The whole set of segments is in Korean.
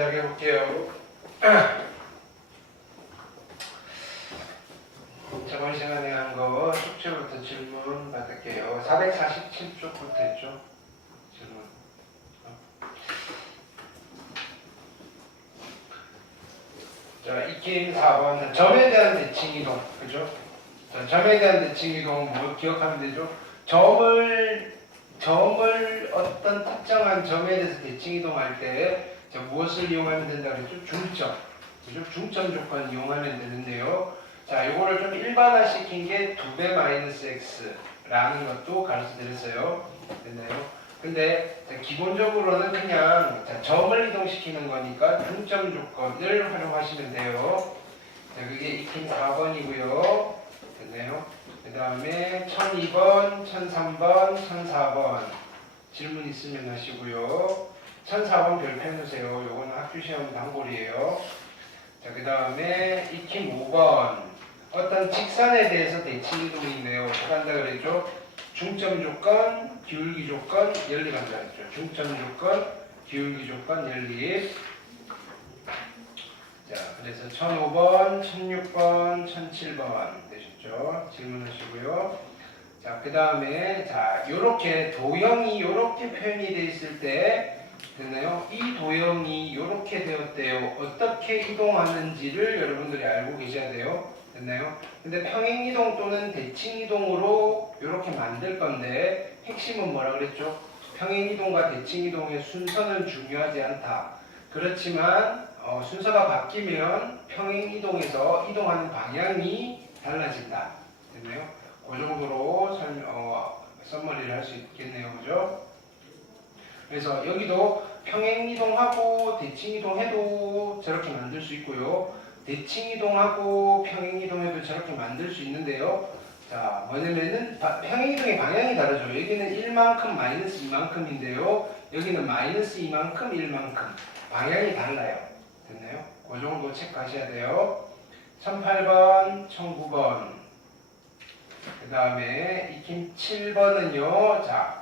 시작해 볼게요. 저번 시간에 한 거 숙제부터 질문 받을게요. 447쪽부터 했죠? 질문. 자, 익힌 4번. 점에 대한 대칭 이동. 그죠? 자, 점에 대한 대칭 이동 뭐 기억하면 되죠? 점을 어떤 특정한 점에 대해서 대칭 이동할 때 무엇을 이용하면 된다고 했죠? 중점. 그죠? 중점 조건 이용하면 되는데요. 자, 요거를 좀 일반화시킨 게 2배 마이너스 x라는 것도 가르쳐 드렸어요. 됐나요? 근데 기본적으로는 그냥 점을 이동시키는 거니까 중점 조건을 활용하시면 돼요. 자, 그게 익힌 4번이고요. 됐나요? 그 다음에 1002번, 1003번, 1004번 질문 있으면 하시고요. 1004번 별표 해놓으세요. 요거는 학교 시험 단골이에요. 자, 그 다음에 익힌 5번 어떤 직선에 대해서 대칭 이동이 있네요. 어떻게 한다 그랬죠? 중점 조건, 기울기 조건, 연립 한다 그랬죠. 중점 조건, 기울기 조건, 연립. 자, 그래서 1005번, 1006번, 1007번 되셨죠? 질문하시고요. 자, 그 다음에 자, 요렇게 도형이 요렇게 표현이 되어 있을 때 됐나요? 이 도형이 요렇게 되었대요. 어떻게 이동하는지를 여러분들이 알고 계셔야 돼요. 됐나요? 근데 평행 이동 또는 대칭 이동으로 요렇게 만들 건데 핵심은 뭐라 그랬죠? 평행 이동과 대칭 이동의 순서는 중요하지 않다. 그렇지만 순서가 바뀌면 평행 이동에서 이동하는 방향이 달라진다. 됐나요? 그 정도로 썸머리를 할 수 있겠네요. 그죠? 그래서 여기도 평행 이동하고 대칭 이동해도 저렇게 만들 수 있고요. 대칭 이동하고 평행 이동해도 저렇게 만들 수 있는데요. 자, 뭐냐면은 평행 이동의 방향이 다르죠. 여기는 1만큼 마이너스 2만큼인데요. 여기는 마이너스 2만큼 1만큼 방향이 달라요. 됐나요? 그 정도 체크하셔야 돼요. 1008번, 1009번 그 다음에 익힌 7번은요. 자,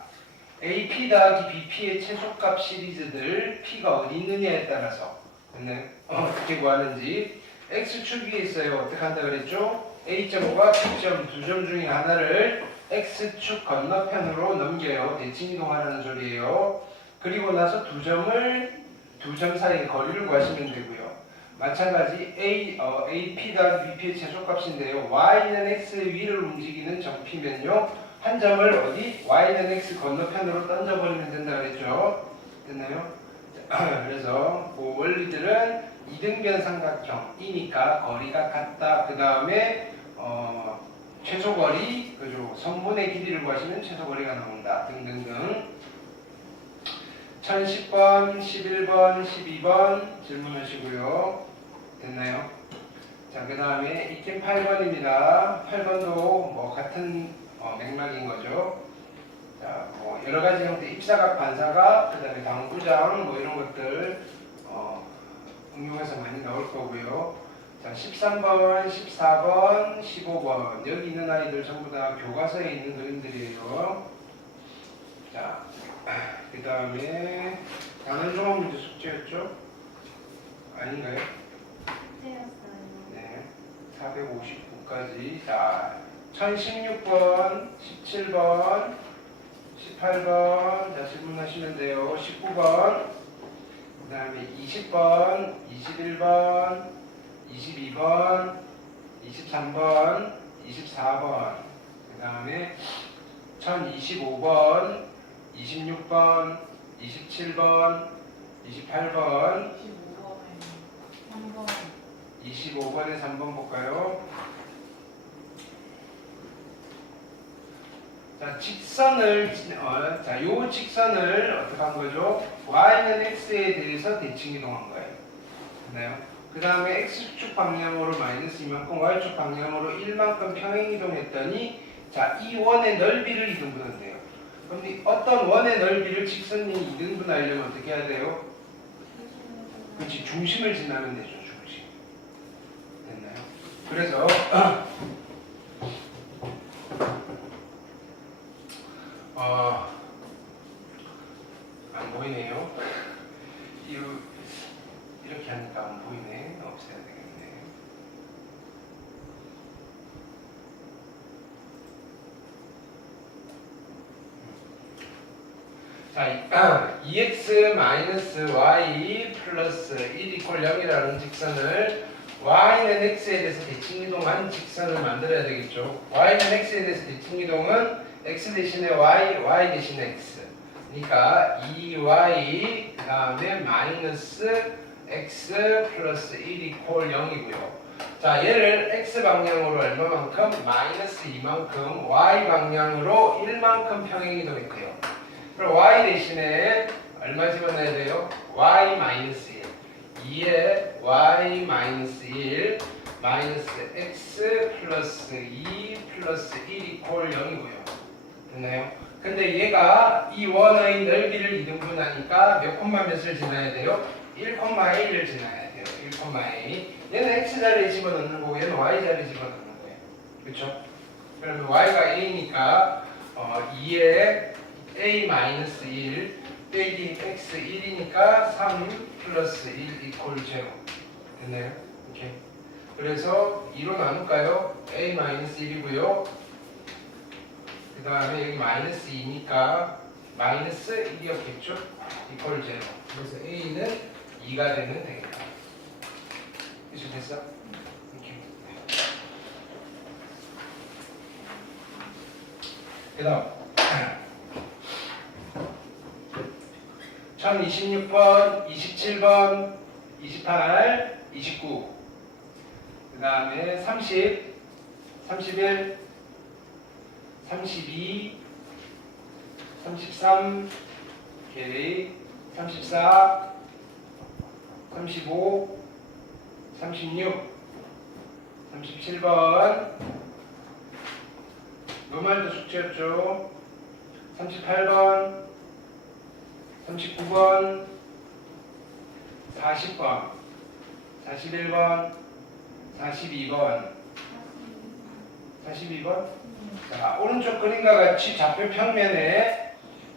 AP 더하기 BP의 최소값 시리즈들 P가 어디 있느냐에 따라서 됐나요? 어떻게 구하는지 X축이 있어요. 어떻게 한다 그랬죠? A점과 B점 두 점 중에 하나를 X축 건너편으로 넘겨요. 대칭 이동하라는 소리예요. 그리고 나서 두 점 사이의 거리를 구하시면 되고요. 마찬가지 AP 더하기 BP의 최소값인데요. Y는 X 위를 움직이는 점피면요. 한 점을 어디? Y는 X 건너편으로 던져버리면 된다 그랬죠? 됐나요? 그래서 그 원리들은 이등변 삼각형이니까 거리가 같다. 그 다음에 최소거리, 그죠? 선분의 길이를 구하시면 최소거리가 나온다. 등등등. 1010번, 11번, 12번 질문하시고요. 됐나요? 자, 그 다음에 익힌 8번입니다. 8번도 뭐 같은 맥락인 거죠. 자, 뭐 여러 가지 형태 입사각, 반사각, 그 다음에 당구장 뭐 이런 것들 응용해서 많이 나올 거고요. 자, 13번, 14번, 15번 여기 있는 아이들 전부 다 교과서에 있는 그림들이에요. 자, 그 다음에 단원 종합 문제 숙제였죠? 아닌가요? 네, 459까지. 자, 1016번, 17번, 18번 자, 질문하시면 돼요. 19번 그 다음에 20번, 21번, 22번, 23번, 24번 그 다음에 1025번, 26번, 27번, 28번 25번에 3번 볼까요? 자, 직선을 요 직선을 어떻게 한 거죠? Y는 X에 대해서 대칭 이동한 거예요. 됐나요? 그 다음에 X축 방향으로 마이너스 이만큼, Y축 방향으로 1만큼 평행 이동했더니 자, 이 원의 넓이를 이등분한대요. 그럼 어떤 원의 넓이를 직선이 이등분하려면 어떻게 해야 돼요? 그렇지, 중심을 지나면 되죠. 중심. 됐나요? 그래서 안 보이네요. 이렇게 하니까 안 보이네. 없애야 되겠네. 자, 2x-y 플러스 1 이퀄 0이라는 직선을 y는 x에 대해서 대칭이동한 직선을 만들어야 되겠죠. y는 x에 대해서 대칭이동은 x 대신에 y 대신에 x. 그러니까 2y 그 다음에 마이너스 x 플러스 1 이퀄 0이고요. 자, 얘를 x 방향으로 얼마만큼? 마이너스 2만큼, y 방향으로 1만큼 평행이동했대요. 그럼 y 대신에 얼마 집어넣어야 돼요? y 마이너스 1. 2에 y 마이너스 1 마이너스 x 플러스 2 플러스 1 이퀄 0이고요. 됐나요? 근데 얘가 이 원의 넓이를 2등분하니까 몇 콤마 몇을 지나야 돼요? 1,1을 지나야 돼요. 1,a. 얘는 x자리에 집어넣는 거고 얘는 y자리에 집어넣는 거예요. 그렇죠? 그러면 y가 a니까 2에 a-1 빼기 x 1이니까 3 플러스 1 이퀄 0. 됐나요? 오케이. 그래서 2로 나눌까요? a-1이고요. 그 다음에 여기 마이너스 2니까 마이너스 1이었겠죠? 이퀄 0. 그래서 a는 2가 되면 되겠다. 이렇게 됐어? 오케이. 그 다음 1026번, 27번, 28, 29. 그 다음에 30, 31, 32, 33, 오케이, 34, 35, 36, 37번. 노말도 숙제였죠. 38번, 39번, 40번, 41번, 42번, 42번. 자, 오른쪽 그림과 같이 좌표 평면에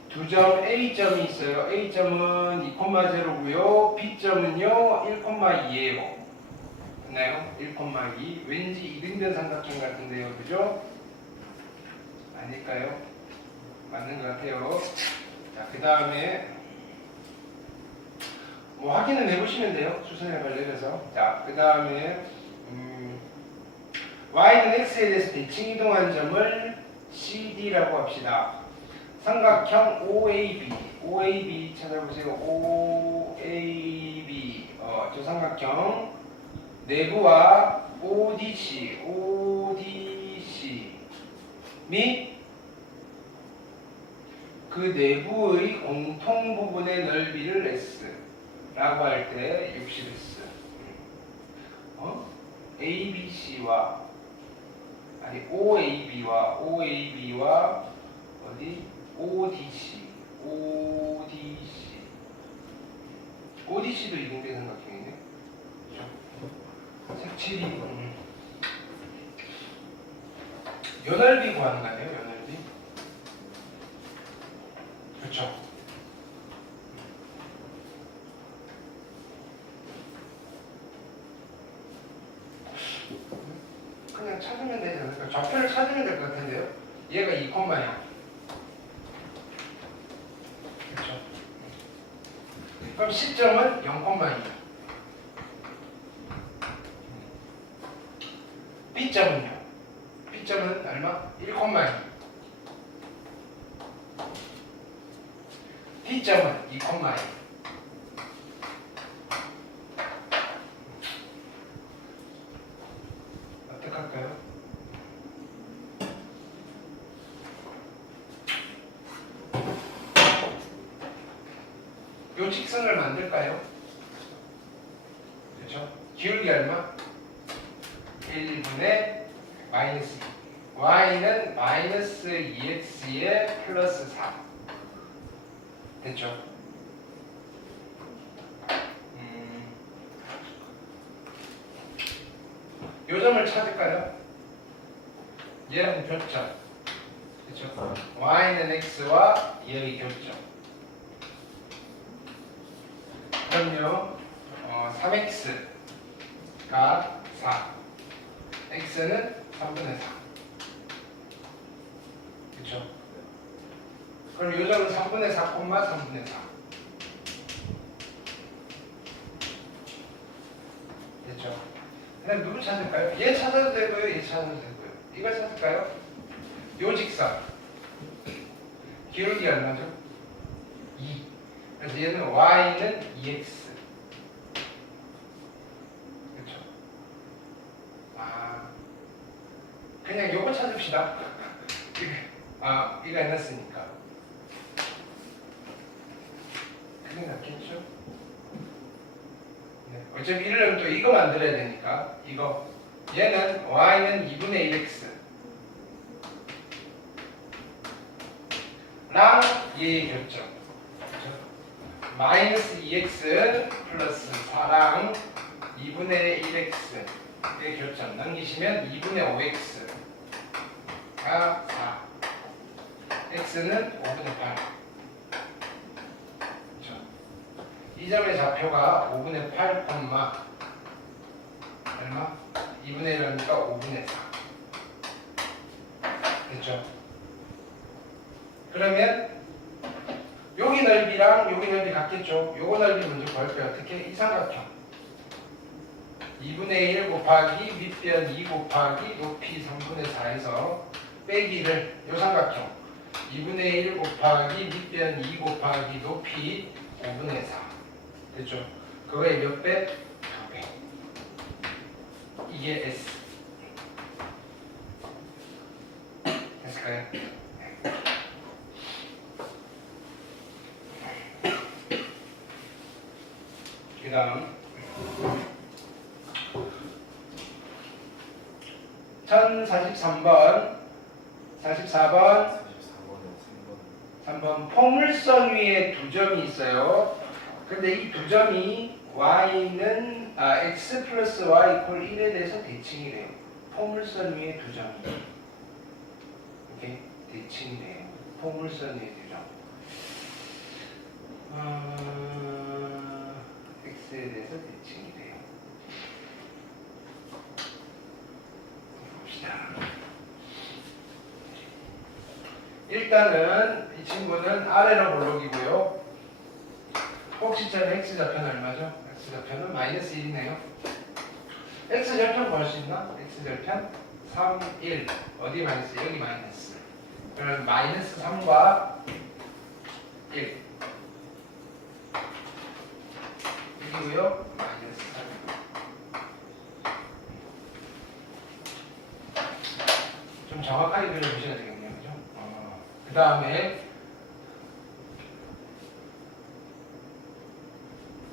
두 점 A점이 있어요. A점은 2,0고요. B점은요 1,2예요. 됐나요? 1,2. 왠지 이등변 삼각형 같은데요. 그죠? 아닐까요? 맞는 것 같아요. 자, 그 다음에 뭐 확인은 해보시면 돼요. 수선의 관련해서. 자, 그 다음에 y는 x에 대해서 대칭 이동한 점을 CD라고 합시다. 삼각형 OAB 찾아보세요. OAB 저 삼각형 내부와 ODC 및 그 내부의 공통 부분의 넓이를 S라고 할 때 60S. ABC와 아니 OAB와 어디 ODC도 이등변 삼각형이네. 그렇죠? 색칠이 요 넓이 구하는 거네요. 요 넓이. 그렇죠? 그냥 찾으면 되지 않을까? 좌표를 찾으면 될 것 같은데요. 얘가 2,0. 그렇죠? 그럼 시점은 0,2. B점은요? B점은 얼마? 1,2. D점은 2,2. 어떻게 할까요? 요 직선을 만들까요? 그렇죠? 기울기 얼마? 1분의 마이너스 2. y는 마이너스 2x에 플러스 4. 됐죠? 요 점을 찾을까요? 얘랑 교점. 그렇죠? y는 x와 얘의 교점. 그럼요. 3x가 4, x는 3분의 4. 그렇죠? 그럼 요점은 3분의 4, 3분의 4. 됐죠? 그다음 누구 찾을까요? 얘 찾아도 되고요, 얘 찾아도 되고요. 이걸 찾을까요? 요 직선 기울기가 얼마죠? 2. 그래서 얘는 y는 2x. 그렇죠? 아, 그냥 요거 찾읍시다. 이거 해놨으니까. 그게 낫겠죠? 네. 어차피 이러려면 또 이거 만들어야 되니까. 이거. 얘는 y는 2분의 1x. 랑 얘의 결정. 그렇죠? 마이너스 2x 플러스 4랑 2분의 1x의 결정 남기시면 2분의 5x가 4. x는 5분의 8. 그렇죠? 이 점의 좌표가 5분의 8, 얼마? 2분의 1하니까 5분의 4. 됐죠? 그러면 여기 넓이랑 여기 넓이 같겠죠? 요거 넓이 먼저 구할게요. 어떻게? 이 삼각형 2분의 1 곱하기 밑변 2 곱하기 높이 3분의 4에서 빼기를 요 삼각형 2분의 1 곱하기 밑변 2 곱하기 높이 5분의 4. 됐죠? 그거의 몇 배? 2배. 이게 S. 됐을까요? 그 다음 1043번 44번 3번 포물선 위에 두 점이 있어요. 근데 이 두 점이 y는 x 플러스 y 이퀄 1에 대해서 대칭이래요. 포물선 위에 두 점이 이렇게 대칭이래요. 포물선 위에 두 점. x에 대해서 대칭이 돼요. 봅시다. 일단은 이 친구는 아래로 볼록이고요. 꼭지점의 x좌표는 얼마죠? x좌표는 마이너스 1이네요. x좌표 구할 수 있나? x좌표 3, 1. 어디 마이너스? 여기 마이너스. 그러면 마이너스 3과 1. 이고요. 마이너스 3. 좀 정확하게 그려주셔야 되겠네요. 그죠? 그 다음에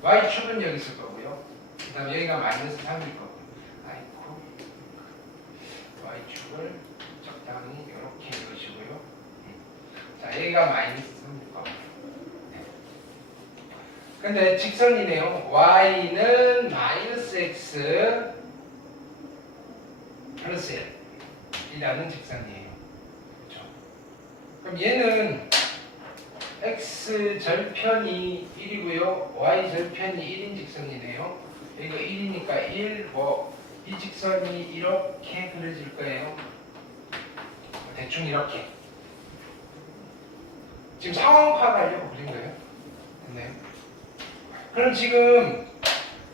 y축은 여기 있을 거고요. 그 다음에 여기가 마이너스 3일 거고요. 아이고. y축을 적당히 이렇게 넣으시고요. 자, 여기가 마이너스 3일 거고요. 근데 직선이네요. y는 마이너스 x 플러스 1이라는 직선이에요. 그렇죠? 그럼 얘는 x 절편이 1이고요. y 절편이 1인 직선이네요. 여기가 1이니까 1, 이 직선이 이렇게 그려질 거예요. 대충 이렇게. 지금 상황 파악하려고 그린 거예요. 됐나요? 그럼 지금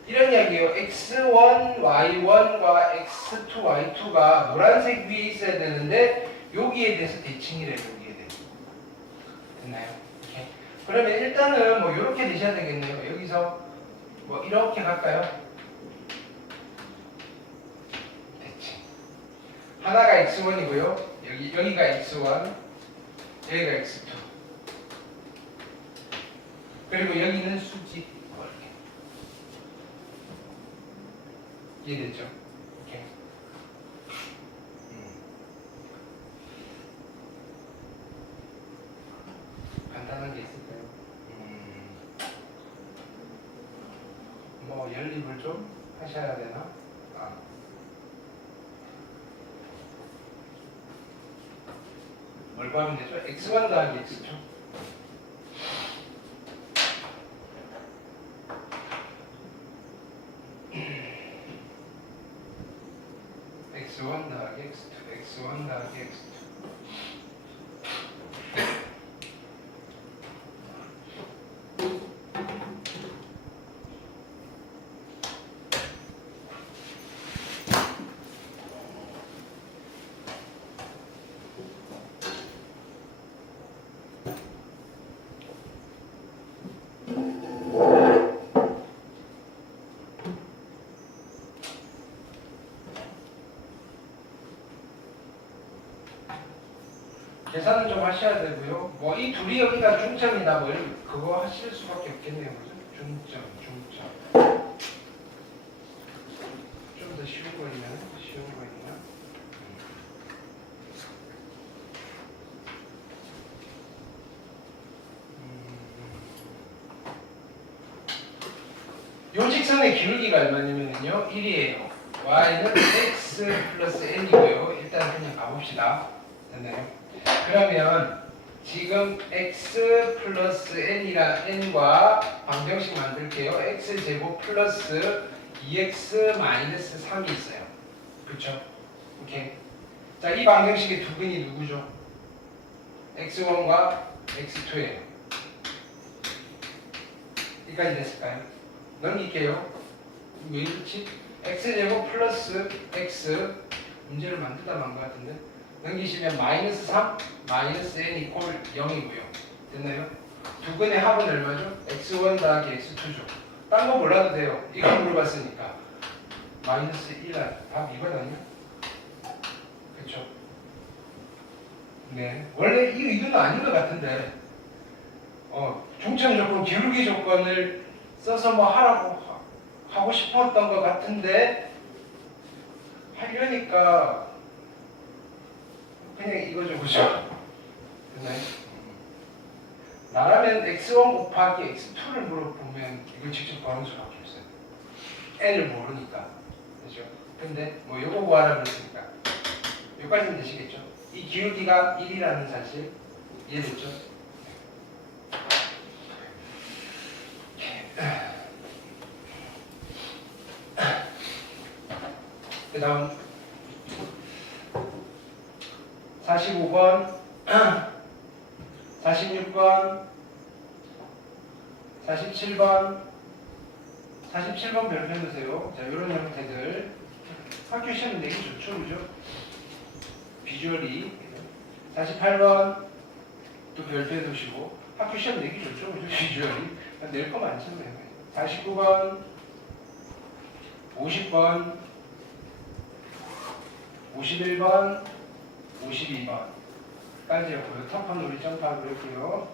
이런 이야기예요. x1, y1과 x2, y2가 노란색 위에 있어야 되는데 여기에 대해서 대칭이래요. 여기에 대해서. 됐나요? 이렇게. 그러면 일단은 뭐 이렇게 되셔야 되겠네요. 여기서 뭐 이렇게 갈까요? 대칭. 하나가 x1이고요. 여기가 x1, 여기가 x2. 그리고 여기는 수직. 이해됐죠? 이렇게. 간단한 게 있을까요? 뭐 연립을 좀 하셔야 되나? 뭘 구하면 되죠? x1 더하기 x2. 더하기 x2. 계산은 좀 하셔야 되고요. 뭐 이 둘이 여기가 중점이다 뭐 그거 하실 수밖에 없겠네요. 그죠? 중점. 좀 더 쉬운 거 있나요? 요 직선의 기울기가 얼마냐면요. 1이에요. y는 x 플러스 n이고요. 일단 그냥 가봅시다. 됐나요? 그러면 지금 x 플러스 n과 방정식 만들게요. x제곱 플러스 2x 마이너스 3이 있어요. 그렇죠? 오케이. 자, 이 방정식의 두 근이 누구죠? x1과 x2예요. 여기까지 됐을까요? 넘길게요. 왜 이렇지? x제곱 플러스 x 문제를 만들다 만 것 같은데 넘기시면 마이너스 3 마이너스 n 이퀄 0이고요. 됐나요? 두 근의 합은 얼마죠? x1 더하기 x2죠. 딴 거 몰라도 돼요. 이거 물어봤으니까 마이너스 1 답 2번 아니야? 그쵸? 네. 원래 이 의도는 아닌 것 같은데 중점 조건, 기울기 조건을 써서 뭐 하고 싶었던 것 같은데 하려니까 그냥 이거죠, 그죠? 됐나요? 나라면 x1 곱하기 x2를 물어보면 이걸 직접 구하는 수밖에 없어요. n을 모르니까. 그죠? 근데 뭐 요거 구하라 그랬으니까 여기까지는 되시겠죠? 이 기울기가 1이라는 사실 이해됐죠? 그 다음 45번 46번 47번 47번 별표 넣으세요. 자, 이런 형태들 학교 시험 내기 좋죠, 그죠? 비주얼이 48번 또 별표 넣으시고 학교 시험 내기 좋죠, 그죠? 비주얼이 낼 거 많잖아요. 49번 50번 51번 52번까지였고요. 탑판 우리 점프하고 했고요.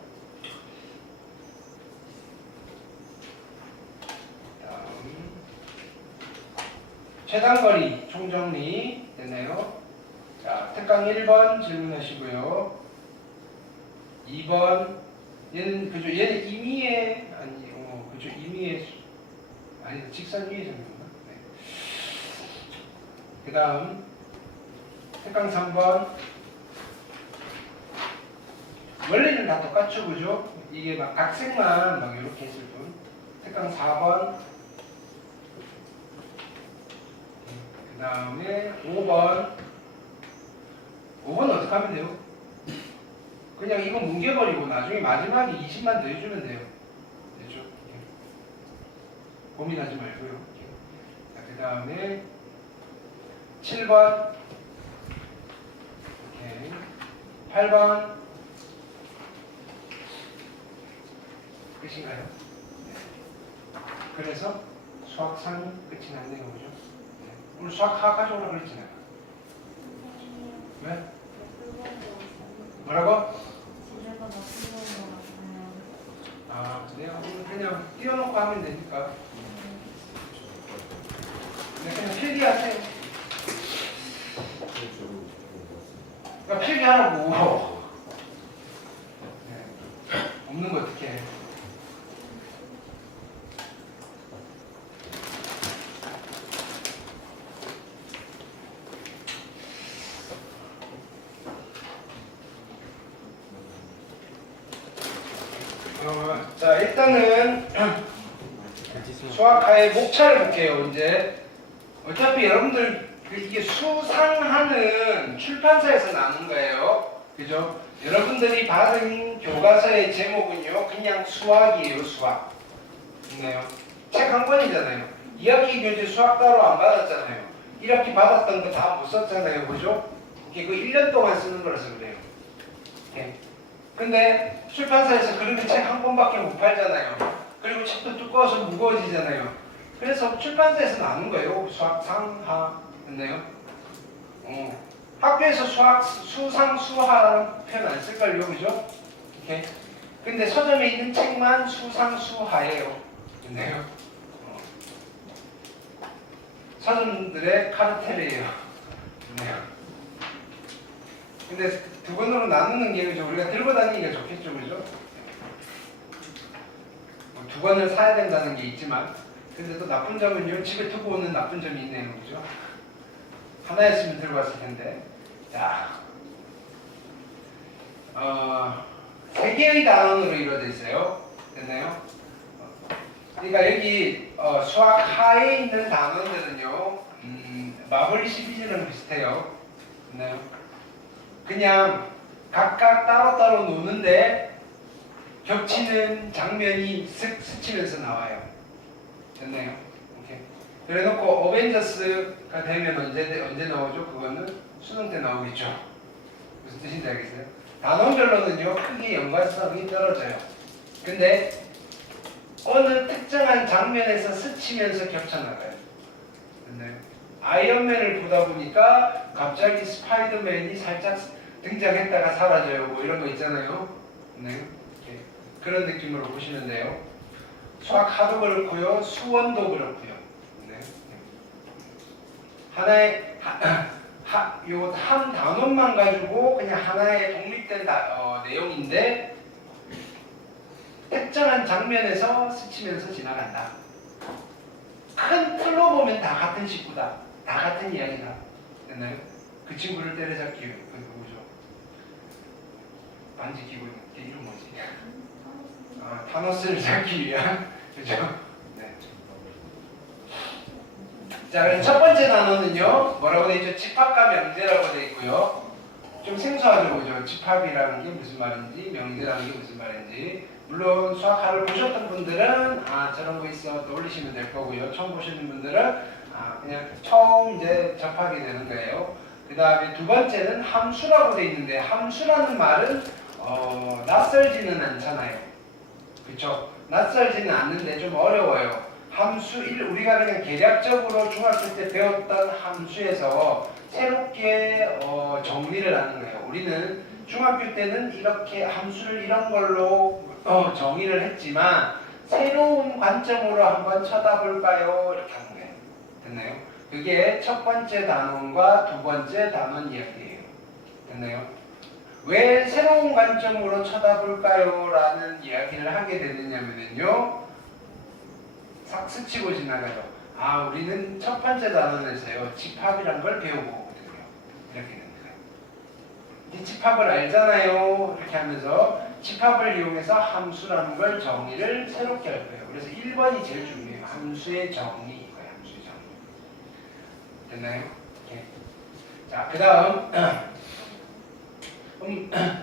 다음 최단거리 총정리 됐나요? 자, 특강 1번 질문하시고요. 2번 얘는 그죠? 얘는 임의의 아니 그죠? 임의의 아니 직선 위의 점인가? 네. 그 다음 특강 3번 원래는 다 똑같죠, 그죠? 이게 막 각색만 막 이렇게 했을 뿐. 특강 4번 그 다음에 5번 어떻게 하면 돼요? 그냥 이거 뭉개버리고 나중에 마지막에 20만 더 해주면 돼요. 됐죠? 고민하지 말고요. 그 다음에 7번 오케이. 8번 끝인가요? 네. 그래서 수학상이 끝이 났네요, 그죠? 네. 오늘 수학 가져오라 그랬잖아요. 왜? 뭐라고? 아, 그래요? 그냥 띄워놓고 하면 되니까. 네, 그냥 필기하세요. 그러니까 필기하라고. 네. 없는 거 어떻게 해? 자, 일단은 수학하의 목차를 볼게요. 이제 어차피 여러분들 이게 수상하는 출판사에서 나는 거예요. 그죠? 여러분들이 받은 교과서의 제목은요, 그냥 수학이에요, 수학. 있네요. 책 한 권이잖아요. 2학기 교재 수학 따로 안 받았잖아요. 1학기 받았던 거 다 못 썼잖아요. 그죠? 이게 그 1년 동안 쓰는 거라서 그래요. 예. 근데 출판사에서 그렇게 책 한 권밖에 못 팔잖아요. 그리고 책도 두꺼워서 무거워지잖아요. 그래서 출판사에서 나눈 거예요. 수학 상하. 됐나요? 학교에서 수학, 수상, 수하라는 표현 안 쓸걸요. 그죠? 이렇게. 근데 서점에 있는 책만 수상, 수하예요. 됐나요? 서점들의 카르텔이에요. 됐나요? 근데 두 권으로 나누는 게 그죠? 우리가 들고 다니기가 좋겠죠. 그죠? 두 권을 사야 된다는 게 있지만, 근데 또 나쁜 점은요, 집에 두고 오는 나쁜 점이 있네요. 그죠? 하나였으면 들고 왔을 텐데. 자, 3개의 단원으로 이루어져 있어요. 됐나요? 그러니까 여기 수학 하에 있는 단원들은요, 마블 시리즈랑 비슷해요. 됐나요? 그냥 각각 따로따로 노는데 겹치는 장면이 스치면서 나와요. 됐나요? 오케이. 그래 놓고 어벤져스가 되면 언제 나오죠? 그거는 수능 때 나오겠죠. 무슨 뜻인지 알겠어요? 단원별로는요, 크게 연관성이 떨어져요. 근데 어느 특정한 장면에서 스치면서 겹쳐나가요. 됐나요? 아이언맨을 보다 보니까 갑자기 스파이더맨이 살짝 등장했다가 사라져요. 뭐 이런 거 있잖아요. 네. 그런 느낌으로 보시면 돼요. 수학 하도 그렇고요, 수원도 그렇고요. 네. 하나의 요 한 단원만 가지고 그냥 하나의 독립된 내용인데 특정한 장면에서 스치면서 지나간다. 큰 틀로 보면 다 같은 식구다. 다 같은 이야기다. 됐나요? 그 친구를 때려잡기 위해 그 누구죠? 반지 끼고 있는 게 이름 뭐지? 타노스를 잡기 위한 그죠? 네. 자, 그래서 첫 번째 단어는요, 뭐라고 되어 있죠? 집합과 명제라고 되어 있고요. 좀 생소하죠, 그죠? 집합이라는 게 무슨 말인지, 명제라는 게 무슨 말인지. 물론 수학하를 보셨던 분들은 저런 거 있어 떠올리시면 될 거고요. 처음 보시는 분들은 그냥 처음 이제 접하게 되는 거예요. 그 다음에 두 번째는 함수라고 되어 있는데, 함수라는 말은 낯설지는 않잖아요. 그렇죠? 낯설지는 않는데 좀 어려워요. 함수 우리가 그냥 계략적으로 중학교 때 배웠던 함수에서 새롭게 정리를 하는 거예요. 우리는 중학교 때는 이렇게 함수를 이런 걸로 정의를 했지만 새로운 관점으로 한번 쳐다볼까요? 이렇게 하는 거예요. 됐나요? 그게 첫 번째 단원과 두 번째 단원 이야기예요. 됐나요? 왜 새로운 관점으로 쳐다볼까요? 라는 이야기를 하게 되느냐면요, 싹 스치고 지나가죠. 우리는 첫 번째 단원에서요, 집합이란 걸 배워보거든요. 이렇게 됩니다. 이 집합을 알잖아요. 이렇게 하면서 집합을 이용해서 함수라는 걸 정의를 새롭게 할 거예요. 그래서 1번이 제일 중요해요. 함수의 정의. 이거예요. 함수의 정의. 됐나요? 네. 자, 그 다음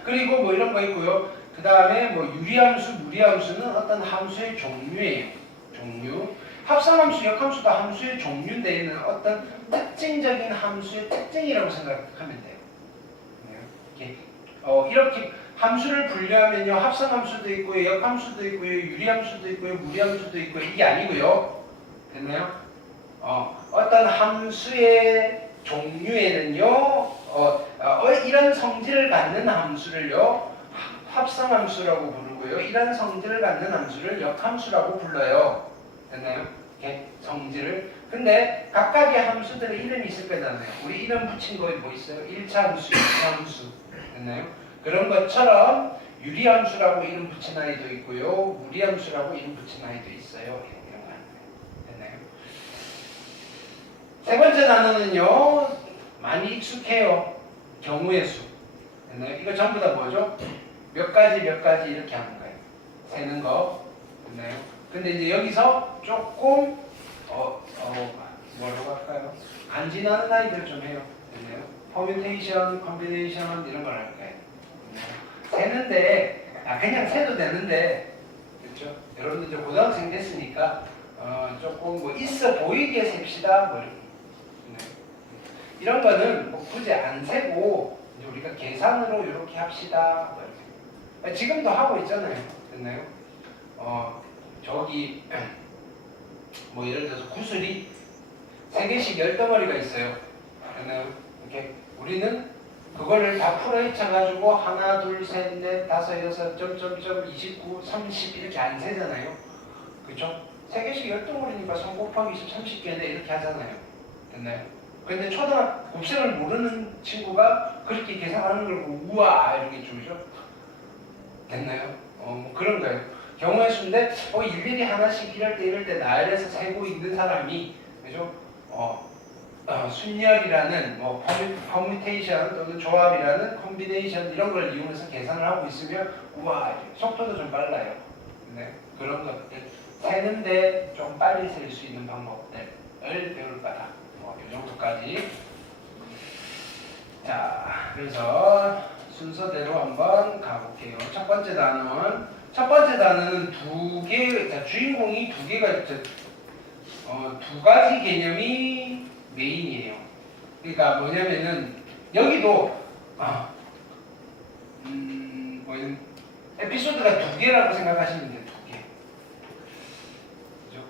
그리고 뭐 이런 거 있고요. 그 다음에 뭐 유리함수, 무리함수는 어떤 함수의 종류예요. 종류. 합성함수, 역함수도 함수의 종류인데 있는 어떤 특징적인 함수의 특징이라고 생각하면 돼요. 이렇게 함수를 분류하면요, 합성함수도 있고요, 역함수도 있고요, 유리함수도 있고요, 무리함수도 있고요. 이게 아니고요. 됐나요? 어떤 함수의 종류에는요, 이런 성질을 갖는 함수를요, 합성함수라고 부르고요, 이런 성질을 갖는 함수를 역함수라고 불러요. 됐나요? 이렇게 성질을. 근데 각각의 함수들의 이름이 있을 거잖아요. 우리 이름 붙인 거에 뭐 있어요? 1차 함수, 2차 함수. 됐나요? 그런 것처럼 유리함수라고 이름 붙인 아이도 있고요, 무리함수라고 이름 붙인 아이도 있어요. 이런 거 됐나요? 세 번째 단어는요, 많이 익숙해요. 경우의 수. 됐나요? 이거 전부 다 뭐죠? 몇 가지 이렇게 하는 거예요. 세는 거. 됐나요? 근데 이제 여기서 조금 뭐라고 할까요? 안 지나는 아이들 좀 해요. 됐나요? 퍼뮤테이션, 컴비네이션 이런 걸 할 거예요. 세는데 그냥 세도 되는데 그렇죠? 여러분들 이제 고등학생 됐으니까 조금 뭐 있어 보이게 셉시다 뭐 이런 거는 뭐 굳이 안 세고 이제 우리가 계산으로 이렇게 합시다 뭐 이렇게. 지금도 하고 있잖아요. 됐나요? 저기 뭐 예를 들어서 구슬이 3개씩 10덩어리가 있어요. 됐나요? 이렇게 우리는 그거를 다 풀어헤쳐가지고 하나, 둘, 셋, 넷, 다섯, 여섯, 점점점, 29, 30 이렇게 안 세잖아요. 그렇죠? 3개씩 10덩어리니까 3 곱하기 20, 30개인데 이렇게 하잖아요. 됐나요? 근데 곱셈을 모르는 친구가 그렇게 계산하는 걸 보고 우와 이렇게 주죠. 됐나요? 뭐 그런 거예요. 경우의 수인데 일일이 하나씩 이럴 때 나열해서 세고 있는 사람이 그죠? 순열이라는 뭐 퍼뮤테이션 또는 조합이라는 콤비네이션 이런 걸 이용해서 계산을 하고 있으면 우와 속도도 좀 빨라요. 네, 그런 것들 세는데 좀 빨리 셀 수 있는 방법들을 배울 거다. 이 정도까지. 자, 그래서 순서대로 한번 가볼게요. 첫 번째 단어는 두 개, 자, 주인공이 두 개가 있죠. 두 가지 개념이 메인이에요. 그러니까 뭐냐면은 여기도 에피소드가 두 개라고 생각하시면 돼요. 두 개. 그죠?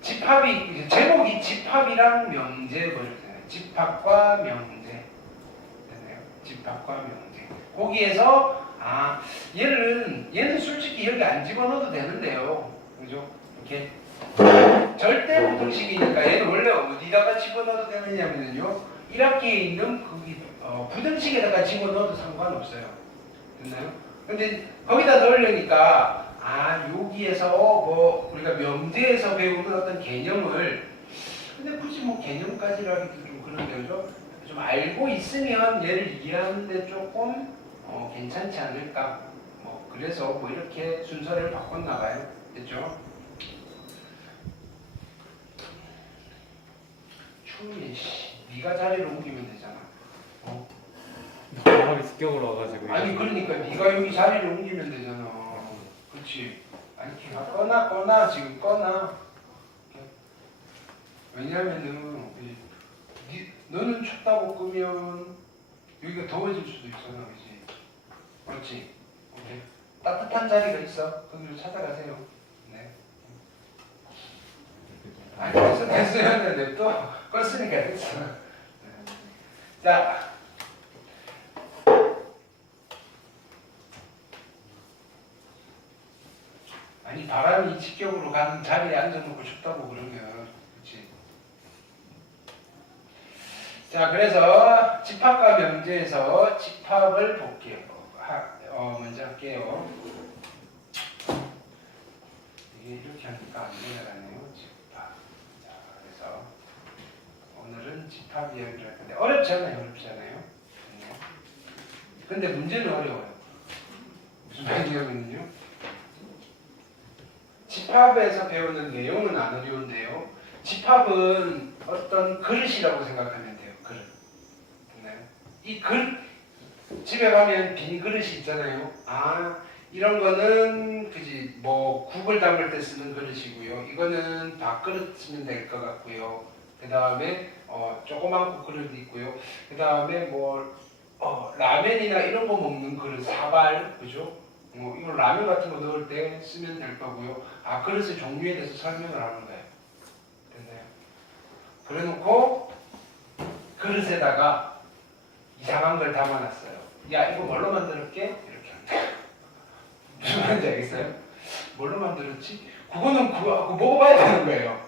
집합이 제목이 집합이랑 명제 버렸잖아요. 집합과 명제. 됐나요? 집합과 명제. 거기에서 얘는 솔직히 여기 안 집어넣어도 되는데요. 그죠? 이렇게 절대 부등식이니까 얘는 원래 어디다가 집어넣어도 되느냐면요 1학기에 있는 부등식에다가 집어넣어도 상관없어요. 됐나요? 근데 거기다 넣으려니까 여기에서 뭐 우리가 명제에서 배우는 어떤 개념을 근데 굳이 뭐 개념까지라 하기도 좀 그런데 그죠? 좀 알고 있으면 얘를 이해하는데 조금 괜찮지 않을까 뭐 그래서 뭐 이렇게 순서를 바꿨나 봐요. 됐죠? 네가 자리를 옮기면 되잖아. 바람이 습격으로 와가지고. 아니 그러니까 네가 여기 자리를 옮기면 되잖아. 그렇지. 아니 걔가 꺼나 지금 꺼나. 왜냐면은 너는 춥다고 끄면 여기가 더워질 수도 있잖아, 그렇지? 그렇지. 오케이. 따뜻한 자리가 있어. 거기로 찾아가세요. 네. 아니 됐어요. 냅둬. 껐으니까 됐어. 자. 아니 바람이 직격으로 가는 자리에 앉아놓고 춥다고 그러면 그렇지. 자 그래서 집합과 명제에서 집합을 볼게요. 먼저 할게요. 이게 이렇게 하니까 안 내려가네요. 집합. 자 그래서 오늘은 집합 이야기를 할 건데 어렵지 않아요. 근데 문제는 어려워요. 무슨 말이냐면요. 집합에서 배우는 내용은 안 어려운데요. 집합은 어떤 그릇이라고 생각하면 돼요. 그릇. 됐나요? 이 그릇 집에 가면 빈 그릇이 있잖아요. 이런 거는 그지 뭐 국을 담글 때 쓰는 그릇이고요. 이거는 밥그릇 쓰면 될 것 같고요. 그 다음에 조그만 그릇이 있고요. 그 다음에 뭐 라면이나 이런 거 먹는 그릇 사발 그죠? 이거 라면 같은 거 넣을 때 쓰면 될 거고요. 그릇의 종류에 대해서 설명을 하는 거예요. 됐나요? 그래 놓고 그릇에다가 이상한 걸 담아놨어요. 야 이거 뭘로 만들었게? 이렇게 한다. 무슨 말인지 알겠어요? 뭘로 만들었지? 그거는 그거 먹어봐야 되는 거예요.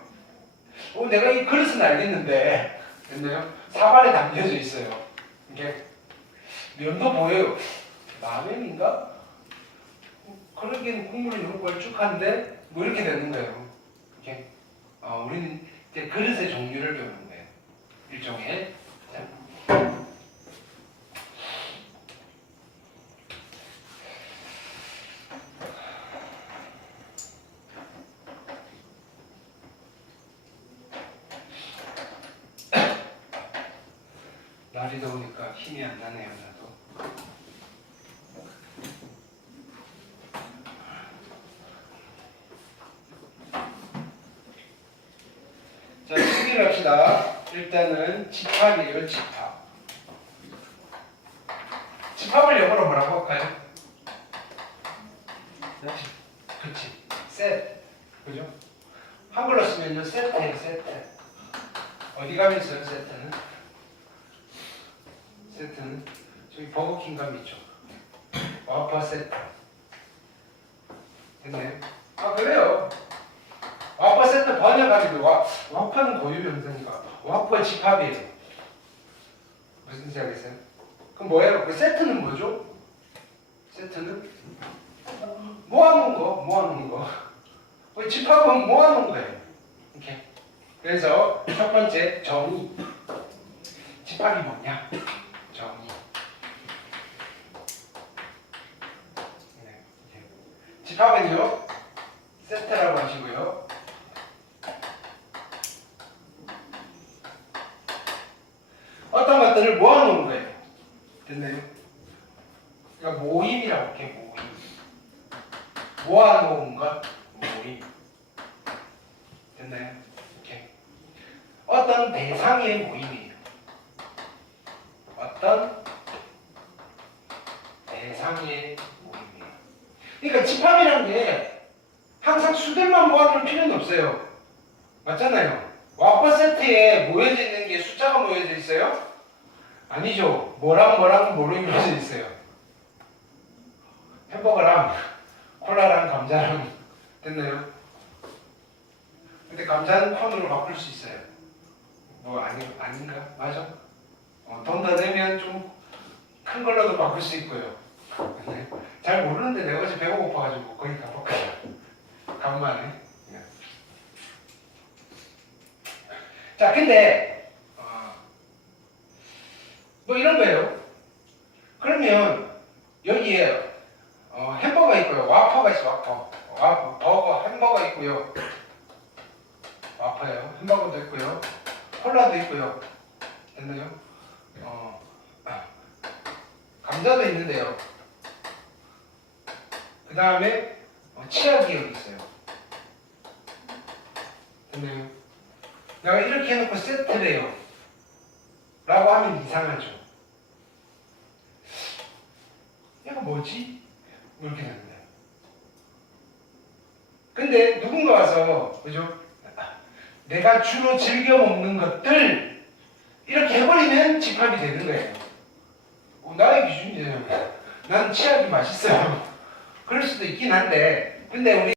내가 이 그릇은 알겠는데 됐나요? 사발에 담겨져 있어요. 이게 면도 보여요. 라면인가? 그러기엔 국물이 너무 걸쭉한데 뭐 이렇게 되는 거예요. 이렇게 우리는 이제 그릇의 종류를 배우는 거예요. 일종의. 날이 더우니까 힘이 안 나네요, 나도. 자, 준비를 합시다. 일단은 집합이에요, 집합. 집합을 영어로 뭐라고 할까요? 그치. 셋. 그죠? 한글로 쓰면요, 세트예요, 세트. 어디 가면 있어요, 세트는? 세트는? 저기 버거킹 가면 있죠. 와퍼 세트. 됐네요. 아, 그래요. 와퍼 세트 번역하기도 와퍼는 고유명사니까 와퍼 집합이에요. 무슨 생각이세요? 그럼 뭐예요? 그 세트는 뭐죠? 세트는 모아놓은 거. 그 집합은 모아놓은 거예요. 이렇게. 그래서 첫 번째 정의. 집합이 뭐냐? 정의. 네. 집합은요, 세트라고 하시고요. 어떤 것들을 모아놓은 거예요. 됐나요? 그러니까 모임이라고 할게요, 모임. 모아놓은 것, 모임. 됐나요? 이렇게. 어떤 대상의 모임이에요. 어떤 대상의 모임이에요. 그러니까 집합이라는 게 항상 수들만 모아놓을 필요는 없어요. 맞잖아요. 와퍼 세트에 모여져 있는 게 숫자가 모여져 있어요? 아니죠. 뭐랑 모여져 있어요. 햄버거랑 콜라랑 감자랑 됐나요? 근데 감자는 콘으로 바꿀 수 있어요. 뭐 아닌가? 맞아? 돈 더 내면 좀 큰 걸로도 바꿀 수 있고요. 네. 잘 모르는데 내가 어제 배가 고파가지고 거기 가볼까요? 간만에. 네. 자, 근데 뭐 이런 거예요. 그러면 여기에 햄버거 있고요. 와퍼가 있어, 와퍼. 버거, 햄버거 있고요. 와퍼예요. 햄버거도 있고요. 콜라도 있고요. 됐나요? 감자도 있는데요. 그 다음에 치약이 여기 있어요. 됐나요? 내가 이렇게 해놓고 세트래요. 라고 하면 이상하죠. 얘가 뭐지? 이렇게 됩니다. 근데 누군가 와서, 그죠? 내가 주로 즐겨 먹는 것들 이렇게 해버리면 집합이 되는 거예요. 나의 기준이잖아요. 난 치약이 맛있어요. 그럴 수도 있긴 한데, 근데 우리